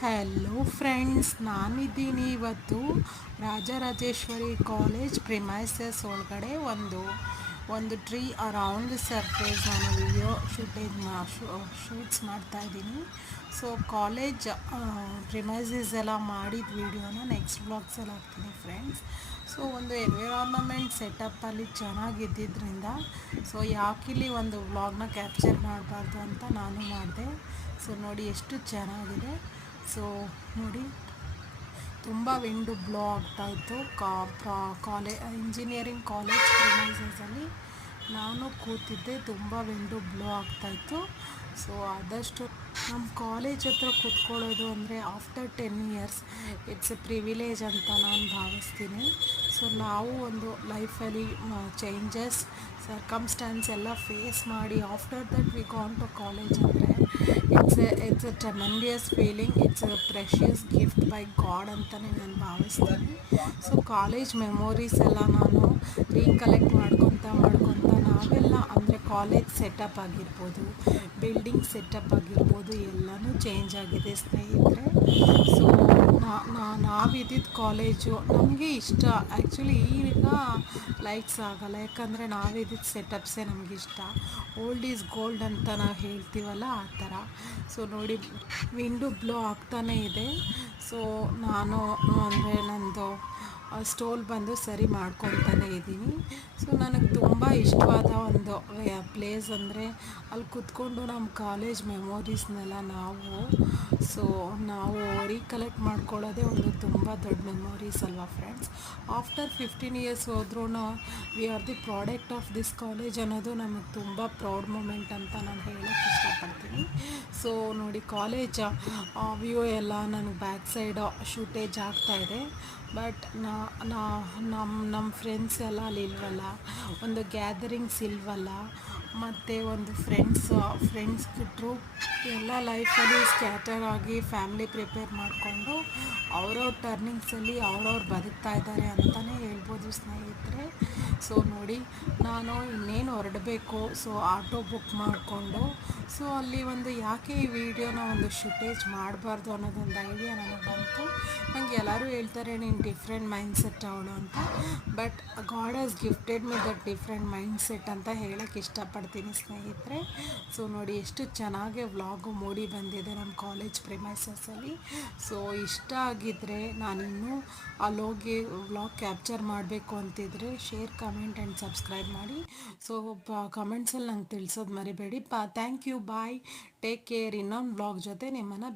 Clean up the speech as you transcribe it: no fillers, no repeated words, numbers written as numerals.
Hello friends, ನಾನಿದ್ದೀನಿ ಇವತ್ತು Rajarajeshwari college premises ಒಳಗಡೆ ಒಂದು ಟ್ರೀ ಅರೌಂಡ್ ಸರ್ಫೇಸ್ ನಾನು ವಿಡಿಯೋ ಶೂಟ್ಸ್ ಮಾಡ್ತಾಯಿದ್ದೀನಿ. ಸೊ ಕಾಲೇಜ್ ಪ್ರಿಮೈಸಸ್ ಎಲ್ಲ ಮಾಡಿದ ವಿಡಿಯೋನ ನೆಕ್ಸ್ಟ್ ಬ್ಲಾಗ್ಸಲ್ಲಿ ಹಾಕ್ತೀನಿ ಫ್ರೆಂಡ್ಸ್. ಸೊ ಒಂದು ಎನ್ವಿರಾನ್ಮೆಂಟ್ ಸೆಟಪ್ಪಲ್ಲಿ ಚೆನ್ನಾಗಿದ್ದಿದ್ದರಿಂದ ಸೊ ಯಾಕಿಲ್ಲಿ ಒಂದು ವ್ಲಾಗ್ನ ಕ್ಯಾಪ್ಚರ್ ಮಾಡಬಾರ್ದು ಅಂತ ನಾನು ಮಾಡಿದೆ. ಸೊ ನೋಡಿ ಎಷ್ಟು ಚೆನ್ನಾಗಿದೆ. ಸೊ ನೋಡಿ, ತುಂಬ ವಿಂಡು ಬ್ಲೋ ಆಗ್ತಾಯಿತ್ತು. ಇಂಜಿನಿಯರಿಂಗ್ ಕಾಲೇಜ್ ಪ್ರಿಮೈಸಸಲ್ಲಿ ನಾನು ಕೂತಿದ್ದೆ, ತುಂಬ ವಿಂಡು ಬ್ಲೋ ಆಗ್ತಾಯಿತ್ತು. ಸೊ ಆದಷ್ಟು ನಮ್ಮ ಕಾಲೇಜ್ ಹತ್ರ ಕೂತ್ಕೊಳ್ಳೋದು ಅಂದರೆ after 10 years it's a privilege ಅಂತ ನಾನು ಭಾವಿಸ್ತೀನಿ. ಸೊ ನಾವು ಒಂದು ಲೈಫಲ್ಲಿ ಚೇಂಜಸ್ ಸರ್ಕಮ್ಸ್ಟಾನ್ಸ್ ಎಲ್ಲ ಫೇಸ್ ಮಾಡಿ after that we gone to college ಅಂದರೆ it's a tremendous feeling, it's a precious gift by God ಅಂತಲೇ ನಾನು ಭಾವಿಸ್ತೀನಿ. ಸೊ ಕಾಲೇಜ್ ಮೆಮೊರೀಸ್ ಎಲ್ಲ ನಾನು ರೀಕಲೆಕ್ಟ್ ಮಾಡ್ಕೊತಾ ನಾವೆಲ್ಲ ಅಂದರೆ ಕಾಲೇಜ್ ಸೆಟಪ್ ಆಗಿರ್ಬೋದು, ಬಿಲ್ಡಿಂಗ್ ಸೆಟಪ್ ಆಗಿರ್ಬೋದು, ಎಲ್ಲನೂ ಚೇಂಜ್ ಆಗಿದೆ ಸ್ನೇಹಿತರೆ. ಸೊ ನಾವಿದ್ದಿದ್ದು ಕಾಲೇಜು ನಮಗೆ ಇಷ್ಟ. ಆ್ಯಕ್ಚುಲಿ ಈಗ ಲೈಕ್ಸ್ ಆಗಲ್ಲ, ಯಾಕಂದರೆ ನಾವಿದ್ದಿದ್ದು ಸೆಟಪ್ಸೇ ನಮಗಿಷ್ಟ. ಓಲ್ಡ್ ಈಸ್ ಗೋಲ್ಡ್ ಅಂತ ನಾವು ಹೇಳ್ತೀವಲ್ಲ, ಆ ಥರ. ಸೊ ನೋಡಿ, ವಿಂಡು ಬ್ಲೋ ಆಗ್ತಾನೇ ಇದೆ. ಸೊ ನಾನು ಅಂದರೆ ನಂದು ಸ್ಟೋಲ್ ಬಂದು ಸರಿ ಮಾಡ್ಕೊತಾನೆ ಇದ್ದೀನಿ. ಸೊ ನನಗೆ ತುಂಬ ಇಷ್ಟವಾದ ಒಂದು ಪ್ಲೇಸ್ ಅಂದರೆ ಅಲ್ಲಿ ಕೂತ್ಕೊಂಡು ನಮ್ಮ ಕಾಲೇಜ್ ಮೆಮೊರೀಸ್ನೆಲ್ಲ ನಾವು ರೀಕಲೆಕ್ಟ್ ಮಾಡ್ಕೊಳ್ಳೋದೇ ಒಂದು ತುಂಬ ದೊಡ್ಡ ಮೆಮೊರೀಸ್ ಅಲ್ವಾ ಫ್ರೆಂಡ್ಸ್. ಆಫ್ಟರ್ 15 ಇಯರ್ಸ್ ಹೋದ್ರೂ we are the product of this college ಅನ್ನೋದು ನಮಗೆ ತುಂಬ ಪ್ರೌಡ್ ಮೂಮೆಂಟ್ ಅಂತ ನಾನು ಹೇಳೋಕ್ಕೆ ಇಷ್ಟಪಡ್ತೀನಿ. ಸೊ ನೋಡಿ, ಕಾಲೇಜ್ ವ್ಯೂ ಎಲ್ಲ ನನಗೆ ಬ್ಯಾಕ್ ಸೈಡ್ ಶೂಟೇಜ್ ಆಗ್ತಾಯಿದೆ. ಬಟ್ ನಮ್ಮ ಫ್ರೆಂಡ್ಸ್ ಎಲ್ಲ ಅಲ್ಲಿ ಇಲ್ವಲ್ಲ, ಒಂದು ಗ್ಯಾದರಿಂಗ್ಸ್ ಇಲ್ವಲ್ಲ, ಮತ್ತು ಒಂದು ಫ್ರೆಂಡ್ಸ್ ಟ್ರೂಪ್ ಎಲ್ಲ ಲೈಫಲ್ಲಿ ಸ್ಕ್ಯಾಟರ್ ಆಗಿ ಫ್ಯಾಮ್ಲಿ ಪ್ರಿಪೇರ್ ಮಾಡಿಕೊಂಡು ಅವ್ರವ್ರ ಟರ್ನಿಂಗ್ಸಲ್ಲಿ ಅವ್ರವ್ರು ಬದುಕ್ತಾ ಇದ್ದಾರೆ ಅಂತಲೇ ಹೇಳ್ಬೋದು ಸ್ನೇಹಿತರೆ. ಸೊ ನೋಡಿ, ನಾನು ಇನ್ನೇನು ಹೊರಡಬೇಕು. ಸೊ ಆಟೋ ಬುಕ್ ಮಾಡಿಕೊಂಡು ಸೊ ಅಲ್ಲಿ ಒಂದು ಯಾಕೆ ಈ ವಿಡಿಯೋನ ಒಂದು ಶೂಟೇಜ್ ಮಾಡಬಾರ್ದು ಅನ್ನೋದೊಂದು ಐಡಿಯಾ ನನಗೆ ಬಂತು. ನನಗೆ ಎಲ್ಲರೂ ಹೇಳ್ತಾರೆ ನೀನು ಡಿಫ್ರೆಂಟ್ ಮೈಂಡ್ಸೆಟ್ ಅವಳು ಅಂತ. But god has gifted me that different mindset ಅಂತ ಹೇಳೋಕ್ಕೆ ಇಷ್ಟಪಡ್ತೀನಿ ಸ್ನೇಹಿತರೆ. ಸೊ ನೋಡಿ, ಎಷ್ಟು ಚೆನ್ನಾಗಿ ವ್ಲಾಗು ಮೂಡಿ ಬಂದಿದೆ ನಮ್ಮ ಕಾಲೇಜ್ ಪ್ರಿಮೈಸಸಲ್ಲಿ. ಸೊ ಇಷ್ಟ ಆಗಿದ್ದರೆ ನಾನಿನ್ನೂ ಅಲ್ಲೋಗಿ ವ್ಲಾಗ್ ಕ್ಯಾಪ್ಚರ್ ಮಾಡಬೇಕು ಅಂತಿದ್ರೆ ಶೇರ್, ಕಮೆಂಟ್ ಆ್ಯಂಡ್ ಸಬ್ಸ್ಕ್ರೈಬ್ ಮಾಡಿ. ಸೊ ಕಮೆಂಟ್ಸಲ್ಲಿ ನಂಗೆ ತಿಳಿಸೋದು ಮರಿಬೇಡಿ. Thank you, bye, take care. ಇನ್ನೊಂದು ವ್ಲಾಗ್ ಜೊತೆ ನಿಮ್ಮನ್ನು